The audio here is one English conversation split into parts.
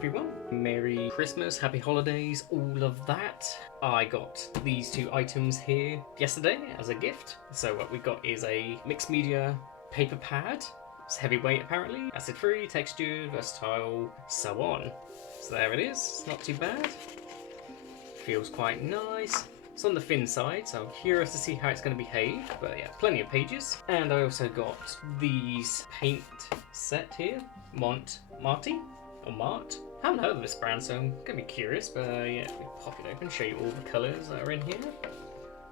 everyone. Merry Christmas, happy holidays, all of that. I got these two items here yesterday as a gift. So what we got is a mixed media paper pad. It's heavyweight apparently, acid free, textured, versatile, so on. So there it is, it's not too bad. Feels quite nice. It's on the thin side, so I'm curious to see how it's going to behave, but yeah, plenty of pages. And I also got these paint set here, Marty, or Mart. I haven't heard of this brand, so I'm going to be curious, but yeah, we pop it open, show you all the colours that are in here.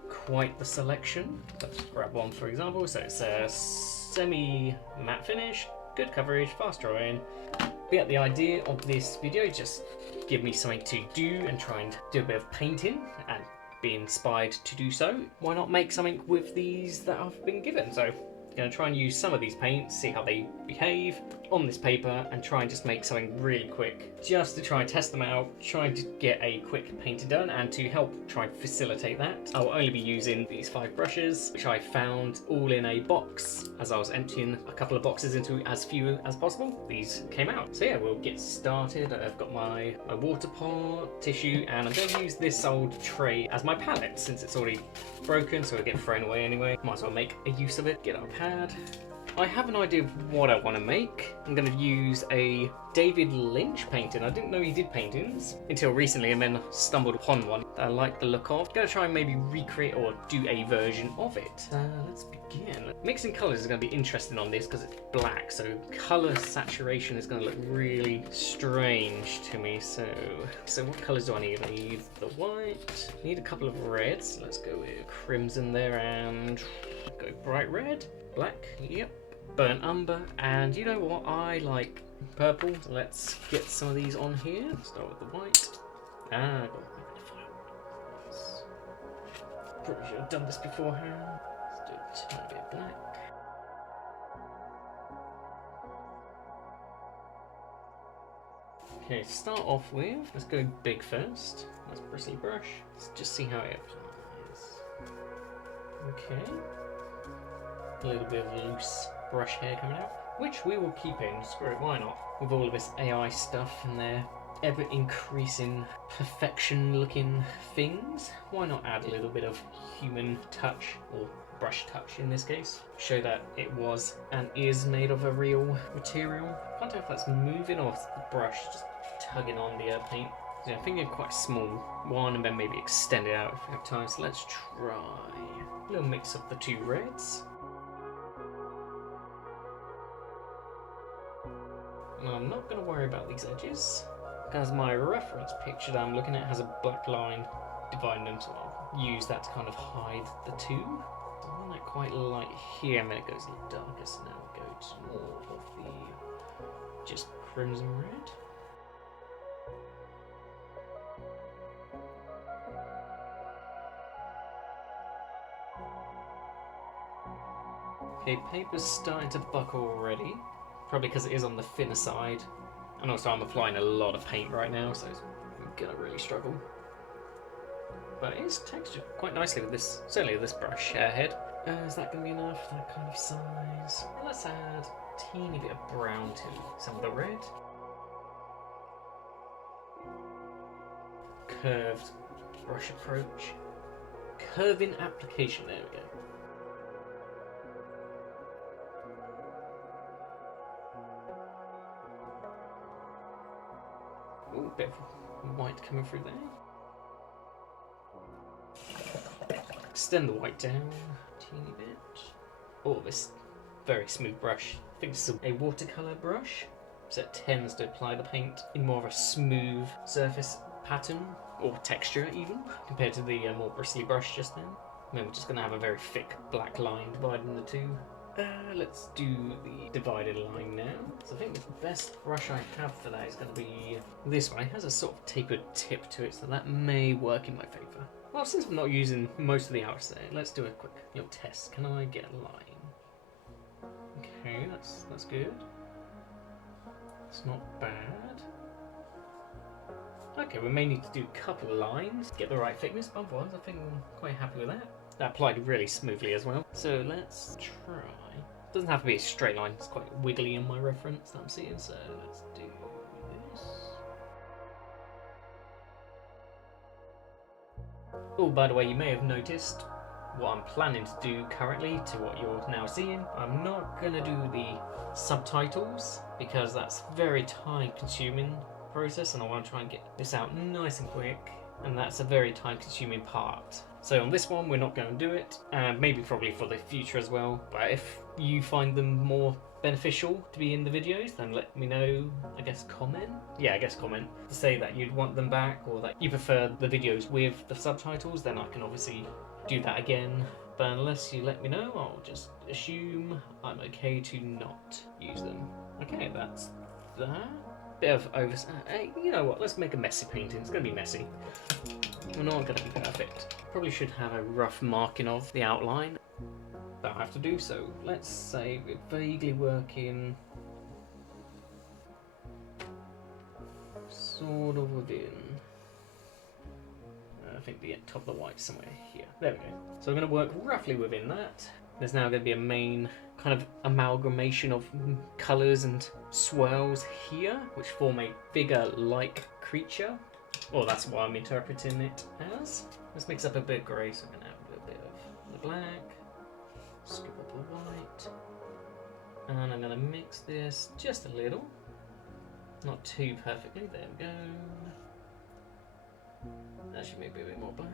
Quite the selection. Let's grab one for example. So it's a semi-matte finish, good coverage, fast drying. But yeah, the idea of this video is just give me something to do and try and do a bit of painting and be inspired to do so. Why not make something with these that I've been given? So I'm going to try and use some of these paints, see how they behave on this paper, and try and just make something really quick just to try and test them out, trying to get a quick painting done, and to help try and facilitate that, I will only be using these 5 brushes, which I found all in a box as I was emptying a couple of boxes into as few as possible. These came out. So yeah, we'll get started. I've got my water pot, tissue, and I'm going to use this old tray as my palette since it's already broken, so it'll get thrown away anyway. Might as well make a use of it. Get our pad. I have an idea of what I want to make. I'm going to use a David Lynch painting. I didn't know he did paintings until recently, and then stumbled upon one that I like the look of. I'm going to try and maybe recreate or do a version of it. Let's begin. Mixing colours is going to be interesting on this because it's black, so colour saturation is going to look really strange to me. So what colours do I need? I need the white. I need a couple of reds. Let's go with crimson there and go bright red. Black, yep. Burnt umber, and you know what? I like purple. Let's get some of these on here. Start with the white. Ah, got a nice. Probably should have done this beforehand. Let's do a tiny bit of black. Okay, to start off with, let's go big first. Let's bristly brush. Let's just see how it applies. Okay. A little bit of loose brush hair coming out, which we will keep in, screw it, why not? With all of this AI stuff and their ever-increasing perfection-looking things, why not add a little bit of human touch, or brush touch in this case? Show that it was and is made of a real material. I can't tell if that's moving or if the brush just tugging on the paint. So I'm thinking quite a small one and then maybe extend it out if we have time. So let's try a little mix of the two reds. I'm not going to worry about these edges, because my reference picture that I'm looking at has a black line dividing them, so I'll use that to kind of hide the two. So I want that quite light here, and then it goes a little darker, so now we'll go to more of the just crimson red. Okay, paper's starting to buckle already. Probably because it is on the thinner side, and also I'm applying a lot of paint right now, so I'm gonna really struggle. But it is textured quite nicely with this, certainly with this brush head. Is that gonna be enough? That kind of size? Let's add a teeny bit of brown to some of the red. Curved brush approach. Curving application, there we go. Ooh, bit of white coming through there. Extend the white down a teeny bit. Oh, this very smooth brush. I think this is a watercolour brush, so it tends to apply the paint in more of a smooth surface pattern, or texture even, compared to the more bristly brush just then. And then we're just going to have a very thick black line dividing the two. Let's do the divided line now. So I think the best brush I have for that is going to be this one. It has a sort of tapered tip to it, so that may work in my favour. Well, since I'm not using most of the outside, let's do a quick little test. Can I get a line? Okay, that's good. It's not bad. Okay, we may need to do a couple of lines to get the right thickness, but otherwise I think I'm quite happy with that. That applied really smoothly as well. So let's try. Doesn't have to be a straight line, it's quite wiggly in my reference that I'm seeing, so let's do this. Oh, by the way, you may have noticed what I'm planning to do currently to what you're now seeing. I'm not going to do the subtitles because that's very time consuming process and I want to try and get this out nice and quick, and that's a very time consuming part. So on this one we're not going to do it, and maybe probably for the future as well, but if you find them more beneficial to be in the videos, then let me know. I guess comment to say that you'd want them back or that you prefer the videos with the subtitles, then I can obviously do that again. But unless you let me know, I'll just assume I'm okay to not use them. Okay, that's that. Bit of you know what, let's make a messy painting. It's gonna be messy. We're not gonna be perfect. Probably should have a rough marking of the outline, but I'll have to do so. Let's say we're vaguely working sort of within, I think the top of the white somewhere here. There we go. So I'm going to work roughly within that. There's now going to be a main kind of amalgamation of colours and swirls here, which form a figure-like creature. Or that's what I'm interpreting it as. Let's mix up a bit of grey, so I'm going to add a little bit of the black, scoop up the white, and I'm going to mix this just a little. Not too perfectly, there we go. Actually, maybe a bit more black.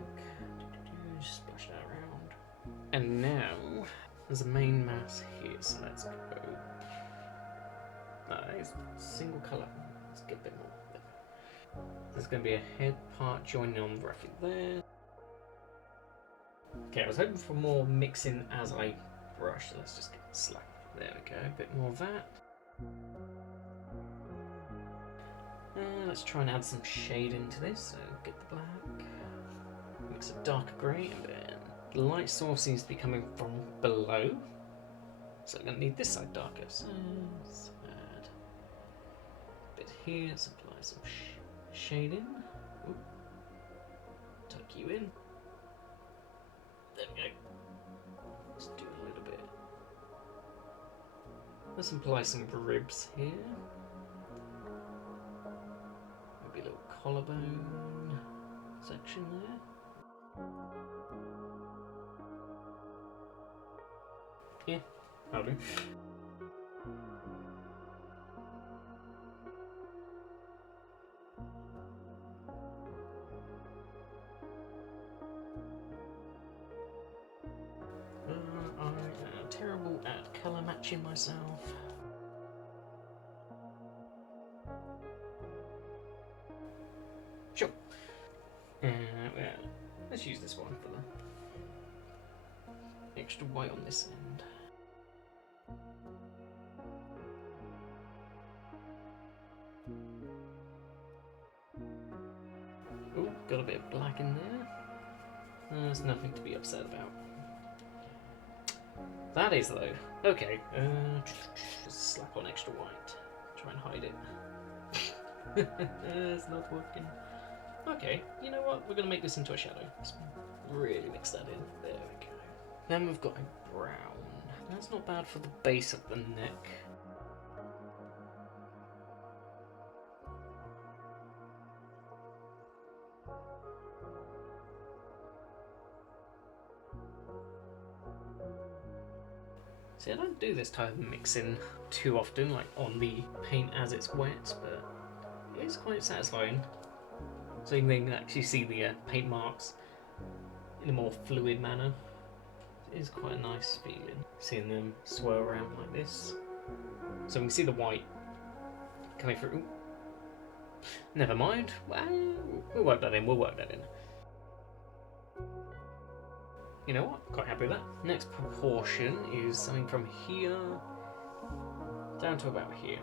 Splash that around. And now, there's a main mass here, so let's go. It's single colour. Let's get a bit more. There's going to be a head part joining on roughly there. Okay, I was hoping for more mixing as I brush, so let's just get slack. There we go, a bit more of that. Let's try and add some shade into this, so get the black, mix a darker grey, and then the light source seems to be coming from below, so I'm going to need this side darker, so let's add a bit here, let's apply some shading. Ooh. Tuck you in, there we go, let's do a little bit, let's apply some ribs here. A little collarbone section there. Yeah, that'll do. I am terrible at colour matching myself. Sure. Well, let's use this one for the extra white on this end. Oh, got a bit of black in there. There's nothing to be upset about. That is though. Okay. Just slap on extra white. Try and hide it. It's not working. Okay, you know what? We're going to make this into a shadow. Let's really mix that in. There we go. Then we've got a brown. That's not bad for the base of the neck. See, I don't do this type of mixing too often, like on the paint as it's wet, but it is quite satisfying. So you can actually see the paint marks in a more fluid manner. It is quite a nice feeling, seeing them swirl around like this. So we can see the white coming through. Ooh. Never mind, well, we'll work that in, You know what, quite happy with that. Next proportion is something from here down to about here.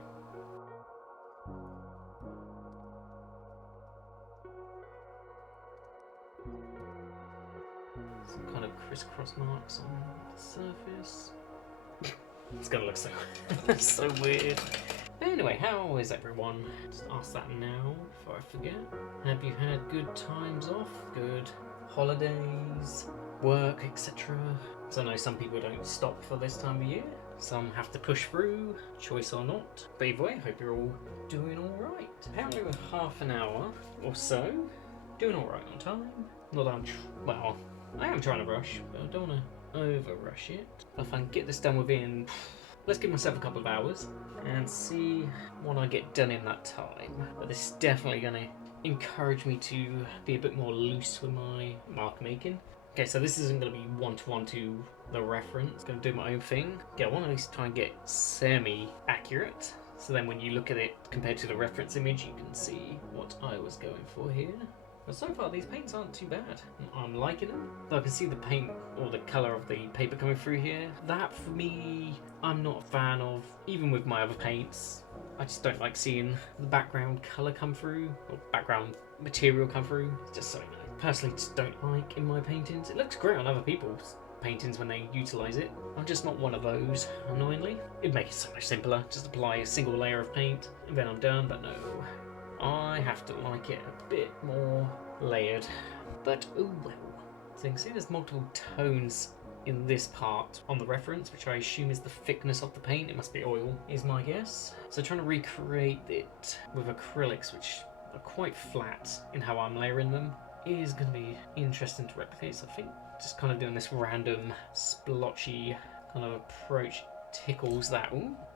Some kind of crisscross marks on the surface. It's gonna look so so weird. Anyway, how is everyone? Just ask that now before I forget. Have you had good times off? Good holidays, work, etc. So I know some people don't stop for this time of year. Some have to push through, choice or not. But either way, I hope you're all doing alright. Apparently we're half an hour or so. Doing alright on time. Not that well, I am trying to rush, but I don't want to over rush it. If I can get this done within, let's give myself a couple of hours and see what I get done in that time. But this is definitely going to encourage me to be a bit more loose with my mark making. Okay, so this isn't going to be one-to-one to the reference. Going to do my own thing. Okay, I want to at least try and get semi-accurate. So then when you look at it compared to the reference image, you can see what I was going for here. But so far, these paints aren't too bad. I'm liking them. Though I can see the paint or the colour of the paper coming through here. That, for me, I'm not a fan of. Even with my other paints, I just don't like seeing the background colour come through, or background material come through. It's just something I personally just don't like in my paintings. It looks great on other people's paintings when they utilise it. I'm just not one of those, annoyingly. It'd make it so much simpler. Just apply a single layer of paint, and then I'm done, but no. I have to like it a bit more layered, but oh well. So you can see there's multiple tones in this part on the reference, which I assume is the thickness of the paint. It must be oil, is my guess. So trying to recreate it with acrylics, which are quite flat in how I'm layering them, is going to be interesting to replicate. So I think just kind of doing this random splotchy kind of approach tickles that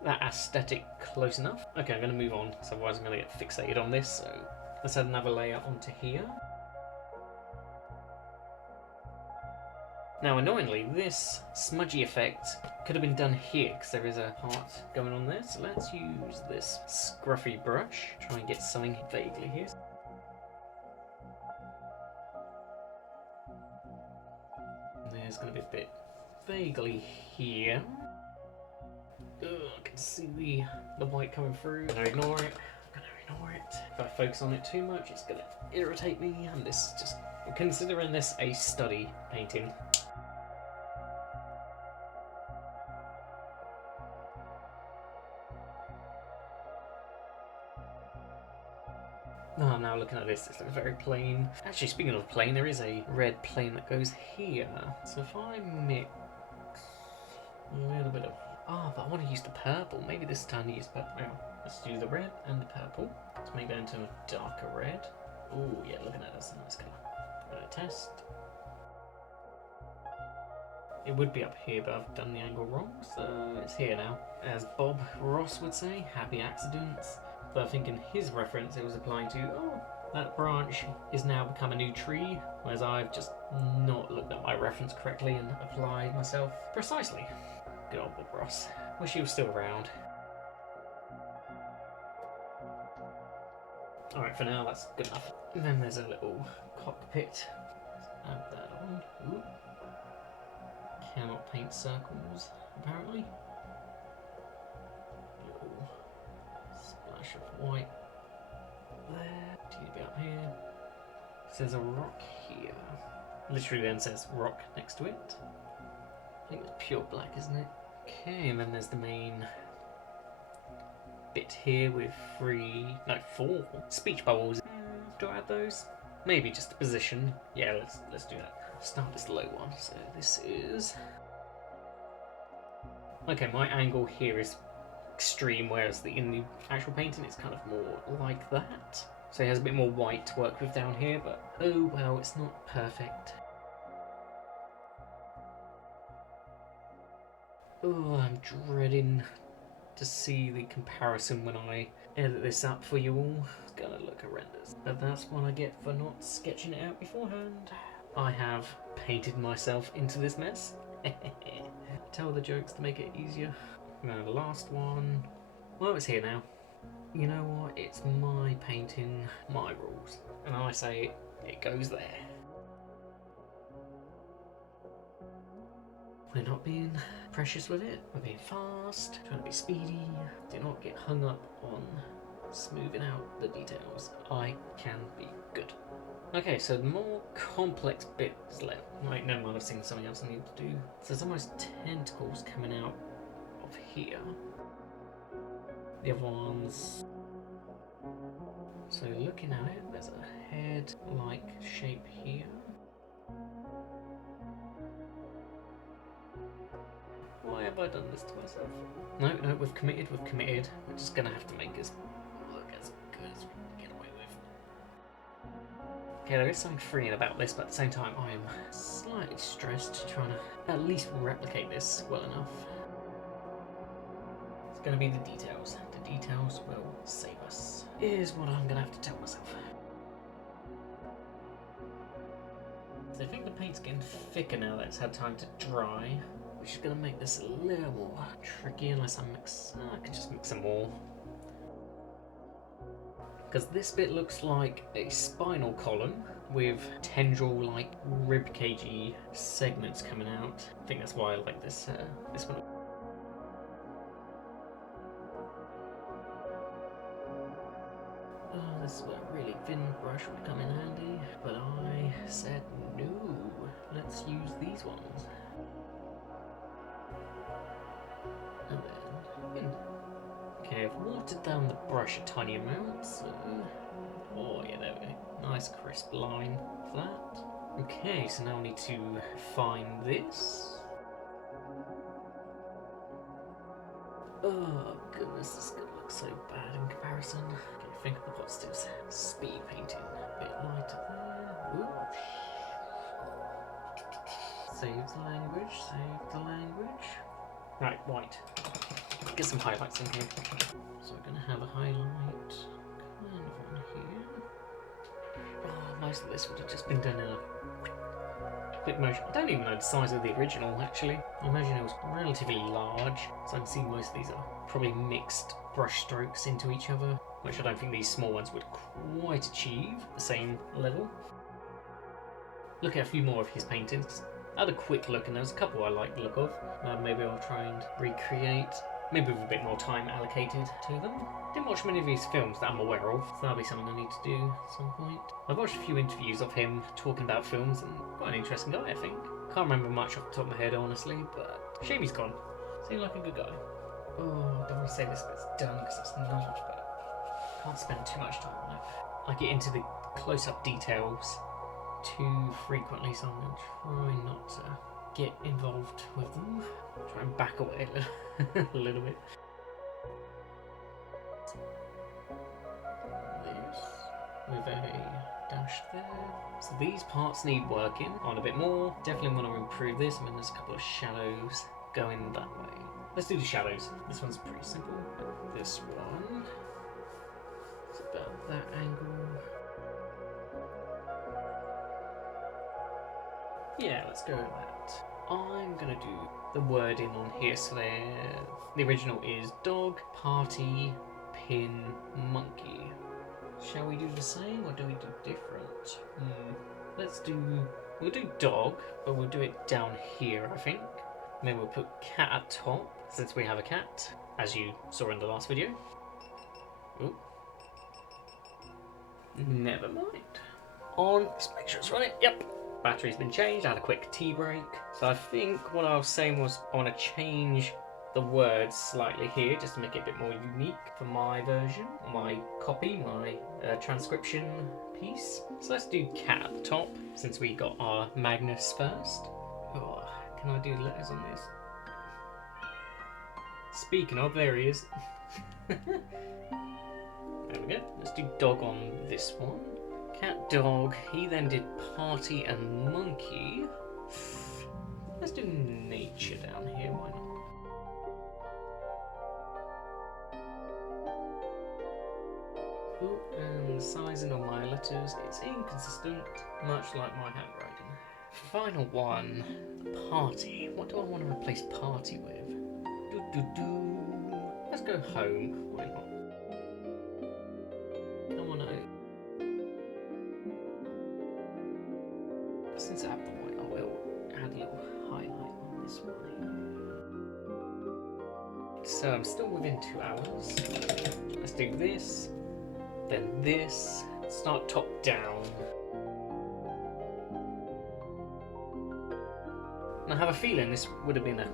aesthetic close enough. Okay, I'm going to move on, because otherwise I'm going to get fixated on this. So let's add another layer onto here. Now, annoyingly, this smudgy effect could have been done here, because there is a part going on there. So let's use this scruffy brush, try and get something vaguely here. There's going to be a bit vaguely here. Ugh, I can see the white coming through. I'm gonna ignore it. If I focus on it too much, it's gonna irritate me, and this is just, I'm considering this a study painting. I'm now looking at this, it looks very plain. Actually, speaking of plain, there is a red plane that goes here. So if I mix a little bit of, but I want to use the purple. Maybe this time I use purple. Now, let's do the red and the purple. Let's make that into a darker red. Oh yeah, looking at that's a nice colour. I'm gonna test. It would be up here, but I've done the angle wrong, so it's here now. As Bob Ross would say, happy accidents. But I think in his reference it was applying to, that branch is now become a new tree, whereas I've just not looked at my reference correctly and applied myself precisely. Good old Bob Ross. Wish he was still around. Alright, for now that's good enough. And then there's a little cockpit. Let's add that on. Ooh. Cannot paint circles, apparently. Little splash of white there. TB up here. Says a rock here. Literally then says rock next to it. I think it's pure black, isn't it? Okay, and then there's the main bit here with 4 speech bubbles. Do I add those? Maybe just the position. Yeah, let's do that. Start this low one. So this is, okay, my angle here is extreme, whereas in the actual painting it's kind of more like that. So it has a bit more white to work with down here, but oh well, it's not perfect. Oh, I'm dreading to see the comparison when I edit this up for you all. It's gonna look horrendous. But that's what I get for not sketching it out beforehand. I have painted myself into this mess. Tell the jokes to make it easier. Now the last one. Well, it's here now. You know what? It's my painting, my rules. And I say it goes there. We're not being precious with it. We're being fast, trying to be speedy. Do not get hung up on smoothing out the details. I can be good. Okay, so the more complex bit is left. Right, never mind, I've seen something else I need to do. So there's almost tentacles coming out of here. The other ones. So looking at it, there's a head-like shape here. Why have I done this to myself? No, we've committed. We're just gonna have to make this look as good as we can get away Okay, there is something freeing about this, but at the same time I am slightly stressed trying to at least replicate this well enough. It's going to be the details. The details will save us, is what I'm going to have to tell myself. So I think the paint's getting thicker now that it's had time to dry, which is going to make this a little more tricky unless I mix... I could just mix some more. Because this bit looks like a spinal column with tendril-like ribcagey segments coming out. I think that's why I like this one. Oh, this is where a really thin brush would come in handy, but I said no. Let's use these ones. And then... Okay, I've watered down the brush a tiny amount, so... Oh yeah, there we go. Nice crisp line for that. Okay, so now I need to find this. Oh goodness, this is gonna look so bad in comparison. Okay, think of the positives. Speed painting, a bit lighter there. Ooh. Save the language, save the language. Right, white. Get some highlights in here. So we're going to have a highlight kind of on here. Oh, most of this would have just been done in a quick motion. I don't even know the size of the original, actually. I imagine it was relatively large, so I can see most of these are probably mixed brush strokes into each other, which I don't think these small ones would quite achieve the same level. Look at a few more of his paintings. I had a quick look and there's a couple I like the look of. Maybe I'll try and recreate, maybe with a bit more time allocated to them. Didn't watch many of his films that I'm aware of, so that'll be something I need to do at some point. I've watched a few interviews of him talking about films and quite an interesting guy, I think. Can't remember much off the top of my head, honestly, but shame he's gone. Seemed like a good guy. Oh, I don't want to say this bit's done because it's not, but can't spend too much time on it. I get into the close-up details too frequently, so I'm going to try not to get involved with them. Try and back away a little bit. This with a dash there. So these parts need working on a bit more. Definitely want to improve this. I mean, there's a couple of shadows going that way. Let's do the shadows. This one's pretty simple. This one is about that angle. Yeah, let's go with that. I'm gonna do the wording on here. So the original is dog, party, pin, monkey. Shall we do the same or do we do different? We'll do dog, but we'll do it down here, I think. And then we'll put cat at top, since we have a cat, as you saw in the last video. Ooh. Never mind. On, let's make sure it's running. Yep. Battery's been changed, I had a quick tea break. So I think what I was saying was I want to change the words slightly here just to make it a bit more unique for my version, my copy, my transcription piece. So let's do cat at the top since we got our Magnus first. Oh, can I do letters on this? Speaking of, there he is. There we go. Let's do dog on this one. Cat, dog, he then did party and monkey. Let's do nature down here, why not? Oh, and the sizing on my letters is inconsistent, much like my handwriting. Final one, party. What do I want to replace party with? Let's go home, why not? Come on out. Since I have the white, I will add a little highlight on this one. So I'm still within 2 hours. Let's do this, then this. Start top down. And I have a feeling this would have been a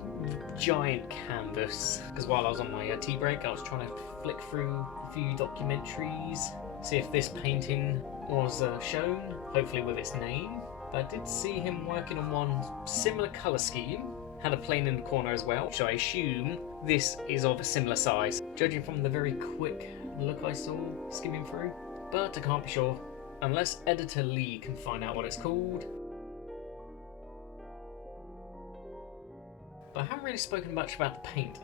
giant canvas, because while I was on my tea break, I was trying to flick through a few documentaries, see if this painting was shown, hopefully with its name. But I did see him working on one similar colour scheme, had a plane in the corner as well, which I assume this is of a similar size, judging from the very quick look I saw skimming through. But I can't be sure. Unless editor Lee can find out what it's called. But I haven't really spoken much about the paint,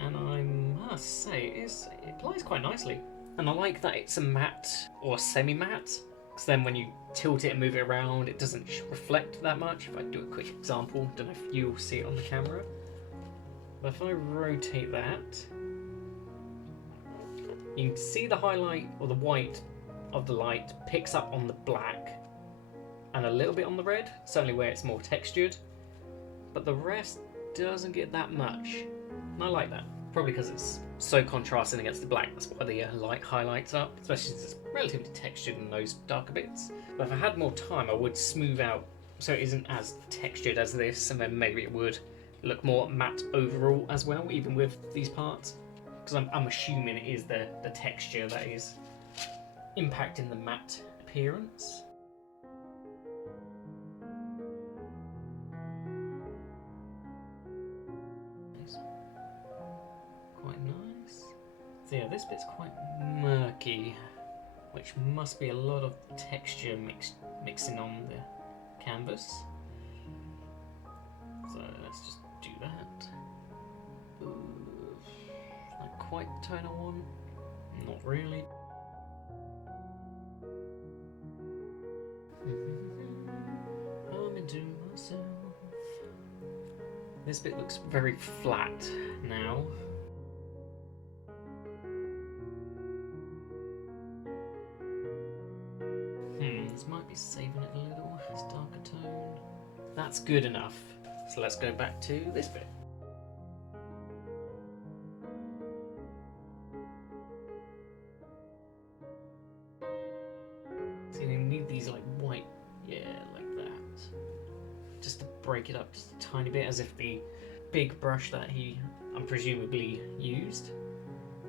and I must say it applies quite nicely. And I like that it's a matte or semi-matte, because then when you tilt it and move it around, it doesn't reflect that much. If I do a quick example, don't know if you'll see it on the camera, but if I rotate that, you can see the highlight or the white of the light picks up on the black and a little bit on the red, certainly where it's more textured, but the rest doesn't get that much, and I like that. Probably because it's so contrasting against the black, that's why the light highlights up, especially since it's relatively textured in those darker bits. But if I had more time, I would smooth out so it isn't as textured as this, and then maybe it would look more matte overall as well, even with these parts. Because I'm assuming it is the texture that is impacting the matte appearance. Quite nice. So yeah, this bit's quite murky, which must be a lot of texture mixing on the canvas. So let's just do that. Not quite the tone I want. Not really. I'm into myself. This bit looks very flat now. This might be saving it a little. It's darker tone. That's good enough. So let's go back to this bit. So you need these like white, yeah, like that. Just to break it up just a tiny bit, as if the big brush that he, presumably used,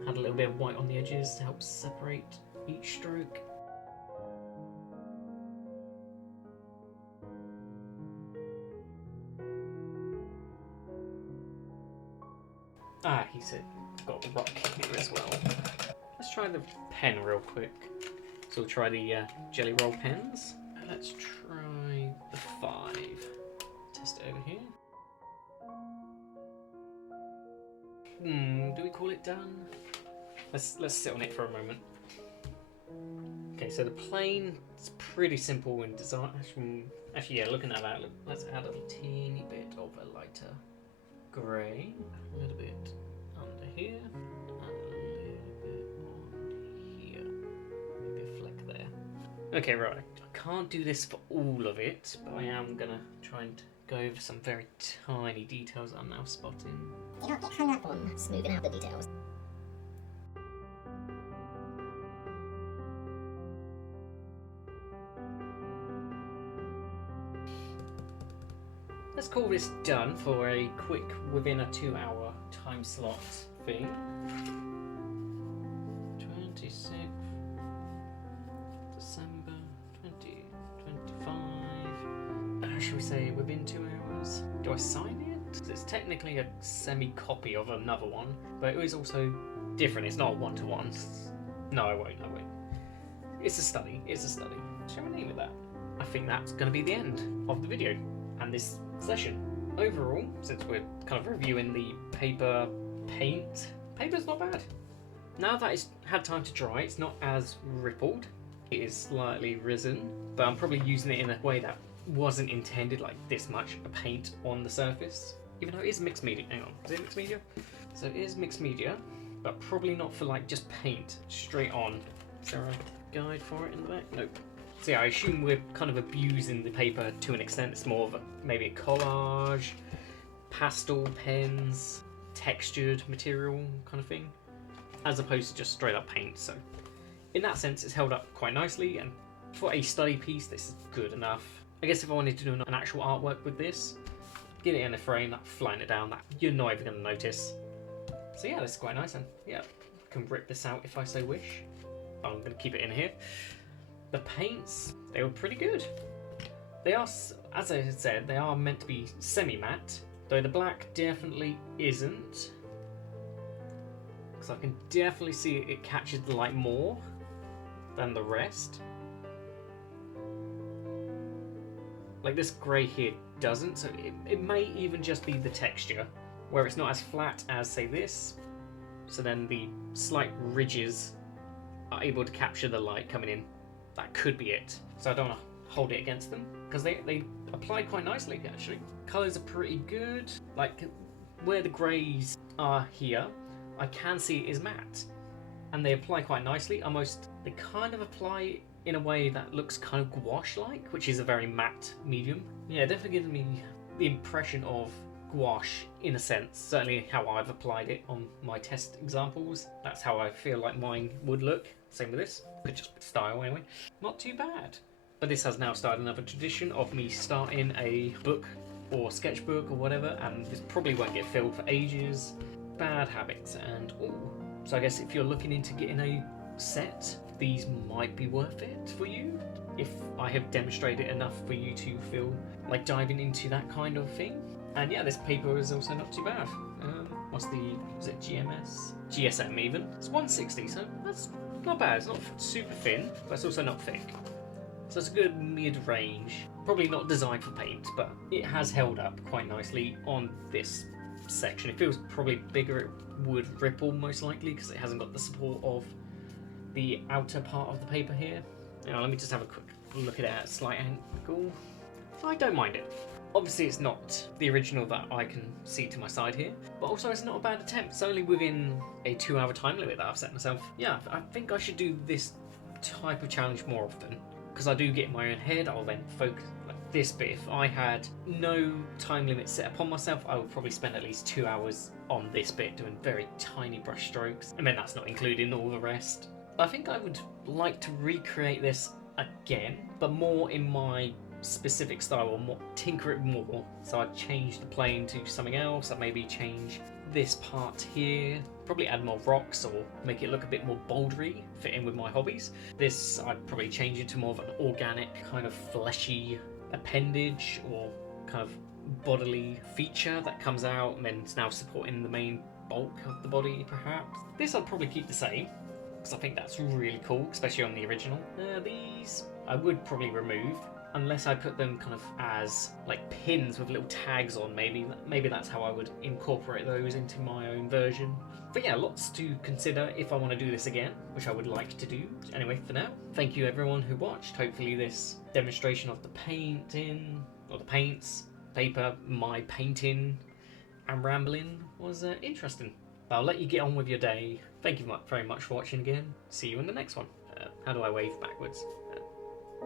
had a little bit of white on the edges to help separate each stroke. Ah, he said got a rock here as well. Let's try the pen real quick. So we'll try the jelly roll pens. Let's try the 5. Test it over here. Do we call it done? Let's sit on it for a moment. Okay, so the plane is pretty simple in design. Actually, yeah, looking at that, let's add a teeny bit of a lighter grey, a little bit under here, and a little bit on here. Maybe a fleck there. Okay, right. I can't do this for all of it, but I am gonna try and go over some very tiny details I'm now spotting. You don't get hung up on smoothing out the details. Let's call this done for a quick, within a 2-hour time slot thing. 26th December 2025. Should we say within 2 hours? Do I sign it? It's technically a semi-copy of another one, but it is also different. It's not one-to-one. No, I won't. It's a study. Shall we name it that? I think that's going to be the end of the video and this session. Overall, since we're kind of reviewing the paper paint, paper's not bad. Now that it's had time to dry, it's not as rippled. It is slightly risen, but I'm probably using it in a way that wasn't intended, like this much paint on the surface. Even though it is mixed media. Hang on, is it mixed media? So it is mixed media, but probably not for like just paint straight on. Is there a guide for it in the back? Nope. So yeah, I assume we're kind of abusing the paper to an extent. It's more of maybe a collage, pastel pens, textured material kind of thing, as opposed to just straight up paint. So in that sense, it's held up quite nicely, and for a study piece, this is good enough. I guess if I wanted to do an actual artwork with this, get it in a frame, that flying it down, that you're not even going to notice. So yeah, this is quite nice, and yeah, I can rip this out if I so wish. I'm going to keep it in here. The paints, they were pretty good. They are, as I said, they are meant to be semi-matte, though the black definitely isn't. Because I can definitely see it catches the light more than the rest. Like this grey here doesn't, so it may even just be the texture, where it's not as flat as, say, this. So then the slight ridges are able to capture the light coming in. That could be it. So I don't want to hold it against them, because they apply quite nicely, actually. Colours are pretty good. Like, where the greys are here, I can see it is matte. And they apply quite nicely. Almost, they kind of apply in a way that looks kind of gouache-like, which is a very matte medium. Yeah, it definitely gives me the impression of gouache in a sense. Certainly how I've applied it on my test examples. That's how I feel like mine would look. Same with this. Could just put style anyway. Not too bad. But this has now started another tradition of me starting a book or sketchbook or whatever, and this probably won't get filled for ages. Bad habits, and so I guess if you're looking into getting a set, these might be worth it for you. If I have demonstrated enough for you to feel like diving into that kind of thing. And yeah, this paper is also not too bad. Is it GMS? GSM even. It's 160, so that's not bad. It's not super thin, but it's also not thick. So it's a good mid-range. Probably not designed for paint, but it has held up quite nicely on this section. If it was probably bigger, it would ripple most likely, because it hasn't got the support of the outer part of the paper here. Now, let me just have a quick look at it at a slight angle. I don't mind it. Obviously, it's not the original that I can see to my side here, but also it's not a bad attempt. It's only within a 2-hour time limit that I've set myself. Yeah, I think I should do this type of challenge more often, because I do get in my own head. I'll then focus. Like this bit, if I had no time limit set upon myself, I would probably spend at least 2 hours on this bit doing very tiny brush strokes, and then that's not including all the rest. I think I would like to recreate this again, but more in my specific style, or more, tinker it more. So I'd change the plane to something else. I'd maybe change this part here, probably add more rocks or make it look a bit more bouldery, fit in with my hobbies. This I'd probably change it to more of an organic, kind of fleshy appendage or kind of bodily feature that comes out and then it's now supporting the main bulk of the body, perhaps. This I'd probably keep the same, because I think that's really cool, especially on the original. These I would probably remove, unless I put them kind of as like pins with little tags on. Maybe that's how I would incorporate those into my own version. But yeah, lots to consider if I want to do this again, which I would like to do. Anyway, for now, thank you everyone who watched. Hopefully this demonstration of the painting, or the paints, paper, my painting and rambling was interesting. But I'll let you get on with your day. Thank you very much for watching again. See you in the next one. How do I wave backwards?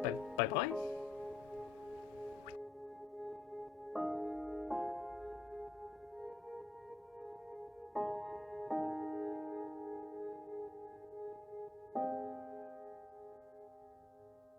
Bye-bye?